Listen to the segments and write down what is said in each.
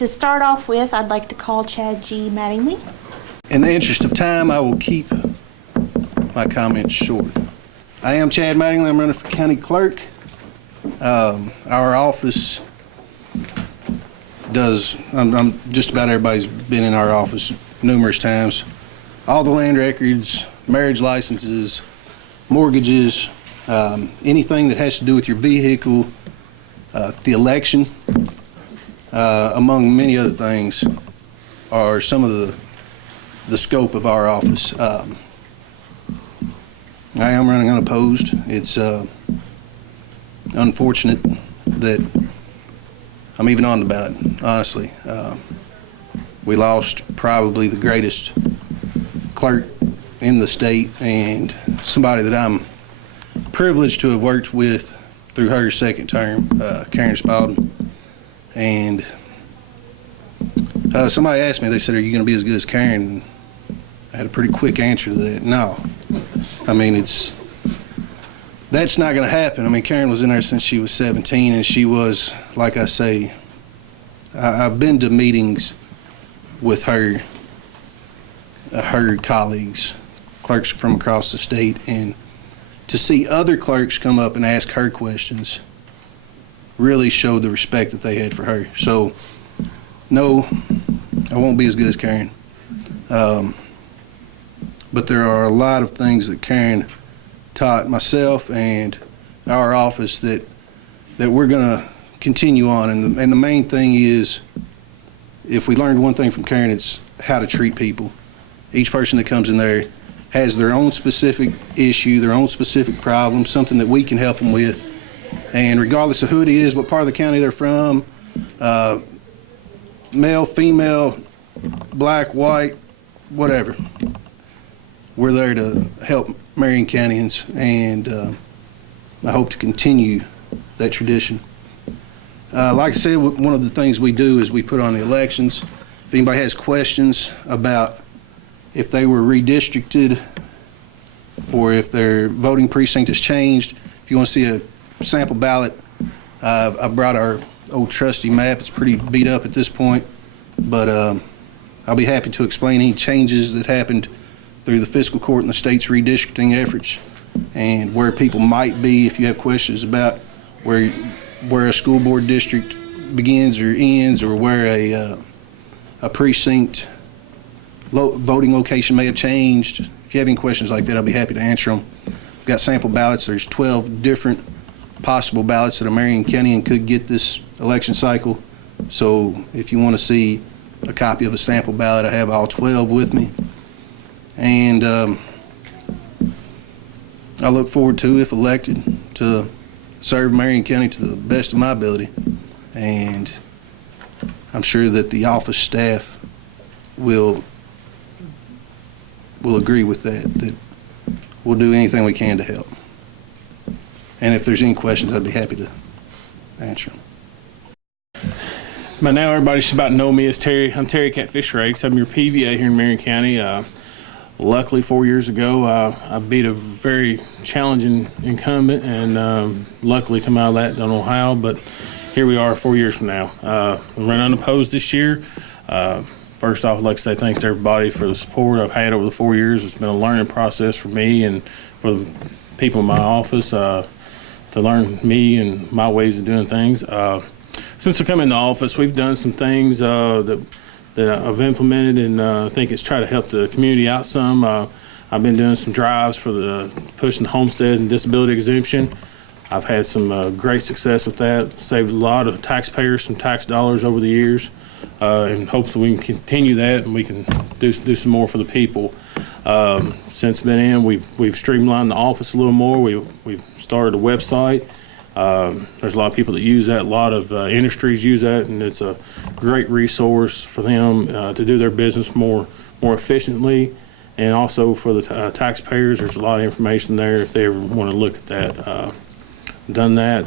To start off with, I'd like to call Chad G. Mattingly. In the interest of time, I will keep my comments short. I am Chad Mattingly. I'm running for county clerk. Our office does, just about everybody's been in our office numerous times. All the land records, marriage licenses, mortgages, anything that has to do with your vehicle, the election, among many other things, are some of the scope of our office. I am running unopposed. It's unfortunate that I'm even on the ballot, honestly. We lost probably the greatest clerk in the state and somebody that I'm privileged to have worked with through her second term, Karen Spalding. And somebody asked me, they said, "Are you going to be as good as Karen?" And I had a pretty quick answer to that. No. I mean, that's not going to happen. I mean, Karen was in there since she was 17, and she was, like I say, I've been to meetings with her colleagues, clerks from across the state, and to see other clerks come up and ask her questions really showed the respect that they had for her. So, no, I won't be as good as Karen. But there are a lot of things that Karen taught myself and our office that we're going to continue on. And the main thing is, if we learned one thing from Karen, it's how to treat people. Each person that comes in there has their own specific issue, their own specific problem, something that we can help them with. And regardless of who it is, what part of the county they're from, male, female, black, white, whatever, we're there to help Marion Countyans, and I hope to continue that tradition. Like I said, one of the things we do is we put on the elections. If anybody has questions about if they were redistricted or if their voting precinct has changed, if you want to see a sample ballot, I brought our old trusty map. It's pretty beat up at this point, but I'll be happy to explain any changes that happened through the fiscal court and the state's redistricting efforts, and where people might be if you have questions about where a school board district begins or ends, or where a precinct voting location may have changed. If you have any questions like that, I'll be happy to answer them. We've got sample ballots. There's 12 different possible ballots that a Marion County could get this election cycle. So if you want to see a copy of a sample ballot, I have all 12 with me. And I look forward to, if elected, to serve Marion County to the best of my ability. And I'm sure that the office staff will agree with that we'll do anything we can to help. And if there's any questions, I'd be happy to answer them. By now, everybody should about know me as Terry. I'm Terry Catfish Rakes. I'm your PVA here in Marion County. Luckily, 4 years ago, I beat a very challenging incumbent, and luckily come out of that. Don't know how, but here we are 4 years from now. We ran unopposed this year. First off, I'd like to say thanks to everybody for the support I've had over the 4 years. It's been a learning process for me and for the people in my office to learn me and my ways of doing things. Since I come into office, we've done some things that I've implemented, and I think it's try to help the community out some. I've been doing some drives for pushing the homestead and disability exemption. I've had some great success with that. Saved a lot of taxpayers some tax dollars over the years, and hopefully we can continue that, and we can do some more for the people. Since been in, we've streamlined the office a little more. We've started a website. There's a lot of people that use that. A lot of industries use that, and it's a great resource for them to do their business more efficiently, and also for the taxpayers. There's a lot of information there if they ever want to look at that. Done that.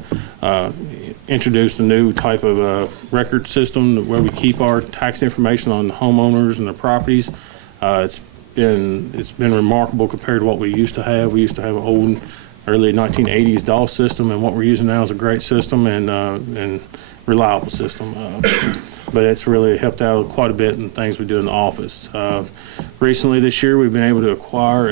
Introduced a new type of record system where we keep our tax information on the homeowners and their properties. It's been remarkable compared to what we used to have. We used to have an old early 1980s DOS system, and what we're using now is a great system and reliable system. but it's really helped out quite a bit in things we do in the office. Recently this year, we've been able to acquire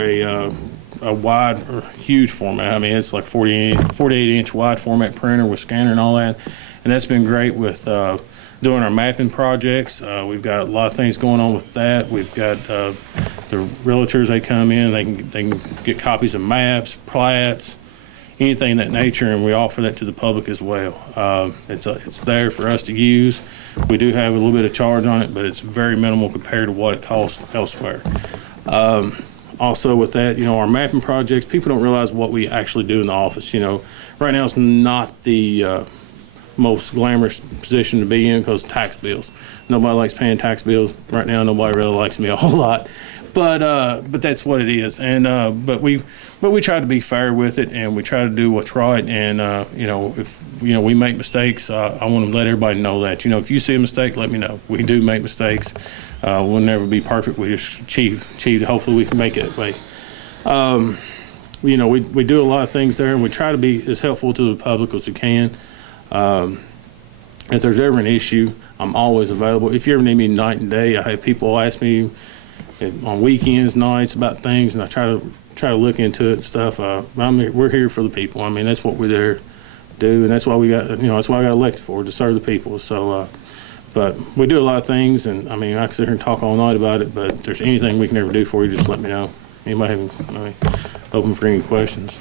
a wide or huge format. I mean, it's like 48-inch wide format printer with scanner and all that, and that's been great with doing our mapping projects. We've got a lot of things going on with that. We've got the realtors, they come in, they can get copies of maps, plats, anything of that nature, and we offer that to the public as well. It's there for us to use. We do have a little bit of charge on it, but it's very minimal compared to what it costs elsewhere. Also with that, our mapping projects, people don't realize what we actually do in the office. Right now it's not the most glamorous position to be in because tax bills. Nobody likes paying tax bills. Right now, nobody really likes me a whole lot. But that's what it is. And but we try to be fair with it, and we try to do what's right. And if we make mistakes, I want to let everybody know that. If you see a mistake, let me know. We do make mistakes. We'll never be perfect. We just achieve. Hopefully, we can make it that way. We do a lot of things there, and we try to be as helpful to the public as we can. If there's ever an issue, I'm always available. If you ever need me night and day, I have people ask me on weekends, nights about things, and I try to look into it and stuff. We're here for the people. I mean, that's what we're there to do, and that's why that's why I got elected for, to serve the people. So, but we do a lot of things, and I mean, I can sit here and talk all night about it. But if there's anything we can ever do for you, just let me know. Anybody open for any questions?